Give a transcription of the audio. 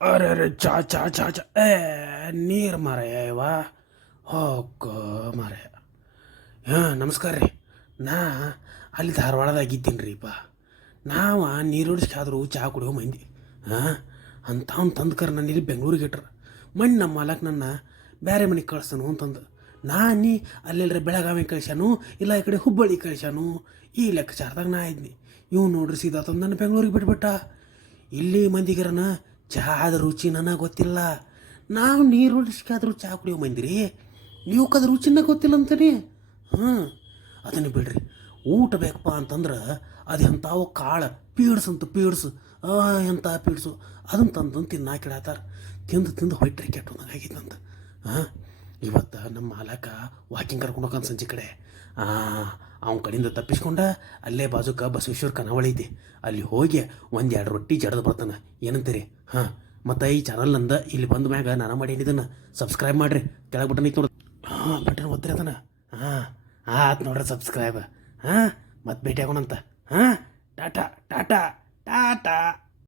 ಅರೆ ಅರೆ ಚಾ ಚಾ ಚಾ ಚಾ ನೀರು ಮಾರಾಯ ಇವ ಹೋಗ ಮಾರಾಯ. ನಮಸ್ಕಾರ ರೀ. ನಾ ಅಲ್ಲಿ ಧಾರವಾಡದಾಗಿದ್ದೀನಿ ರೀಪ್ಪ. ನಾವು ನೀರು ಹೊಡಿಸ್ಕಾದ್ರೂ ಚಹಾ ಕುಡಿಯೋ ಮಂದಿ. ಹಾಂ ಅಂಥವ್ನು ತಂದು ಕರ್ ನಾನು ಇಲ್ಲಿ ಬೆಂಗ್ಳೂರಿಗೆ ಇಟ್ರ ಮಣ್ಣು ನಮ್ಮ ಮಾಲಕ್ ನನ್ನ ಬೇರೆ ಮನೆಗೆ ಕಳಿಸ್ತಾನು ಅಂತಂದು ನೀ ಅಲ್ಲೆಲ್ಲರ ಬೆಳಗಾವಿ ಕಳ್ಸ್ಯಾನು ಇಲ್ಲ ಈ ಕಡೆ ಹುಬ್ಬಳ್ಳಿ ಕಳ್ಸ್ಯಾನು ಈ ಲೆಕ್ಕಾಚಾರದಾಗ ನಾ ಇದ್ನಿ. ಇವು ನೋಡ್ರಿ ಸೀದಾ ತಂದು ನನ್ನ ಬೆಂಗ್ಳೂರಿಗೆ ಬಿಟ್ಬಿಟ್ಟ. ಇಲ್ಲಿ ಮಂದಿಗರನ ಚಹಾದ ರುಚಿ ನನಗೆ ಗೊತ್ತಿಲ್ಲ. ನಾವು ನೀರು ಹೊಡಿಸ್ಕಾದ್ರೂ ಚಹಾ ಕುಡಿಯೋ ಮಂದಿರಿ, ನೀವು ಕದ ರುಚಿನ ಗೊತ್ತಿಲ್ಲ ಅಂತಾನೆ. ಹಾಂ ಅದನ್ನು ಬಿಡ್ರಿ. ಊಟ ಬೇಕಪ್ಪ ಅಂತಂದ್ರೆ ಅದು ಎಂಥವು ಕಾಳು ಪೀಡ್ಸಂತ ಪೀಡ್ಸು ಎಂಥ ಪೀಡ್ಸು ಅದನ್ನು ತಂದು ತಿನ್ನಾಕಿಡತ್ತಾರ. ತಿಂದು ತಿಂದು ಹೊಟ್ಟೆ ಕೆಟ್ಟೋದಂಗೆ ಆಗಿತ್ತಂತ. ಹಾಂ ಇವತ್ತು ನಮ್ಮ ಮಾಲಕ ವಾಕಿಂಗ್ ಕರ್ಕೊಂಡು ಹೋಗಂತ ಸಂಜೆ ಕಡೆ ಅವನ ಕಡೆಯಿಂದ ತಪ್ಪಿಸ್ಕೊಂಡ ಅಲ್ಲೇ ಬಾಜುಕ ಬಸವೇಶ್ವರ ಕನಾವಳಿ ಐತಿ, ಅಲ್ಲಿ ಹೋಗಿ ಒಂದೆರಡು ರೊಟ್ಟಿ ಜಡದು ಬರ್ತಾನೆ. ಏನಂತೀರಿ? ಹಾಂ ಮತ್ತು ಈ ಚಾನಲ್ನಿಂದ ಇಲ್ಲಿ ಬಂದ ಮ್ಯಾಗ ನಾನು ಮಾಡೇನಿದ್ದನ್ನು ಸಬ್ಸ್ಕ್ರೈಬ್ ಮಾಡಿರಿ. ಕೆಳಗೆ ಬಟನ್ ಐತಿ ನೋಡಿ. ಬಟನ್ ಒತ್ತಿರಿ ಅದನ್ನು. ಆತು ನೋಡ್ರಿ ಸಬ್ಸ್ಕ್ರೈಬ್. ಮತ್ತೆ ಭೇಟಿ ಆಗೋಣಂತ. ಟಾಟಾ ಟಾಟಾ ಟಾಟಾ.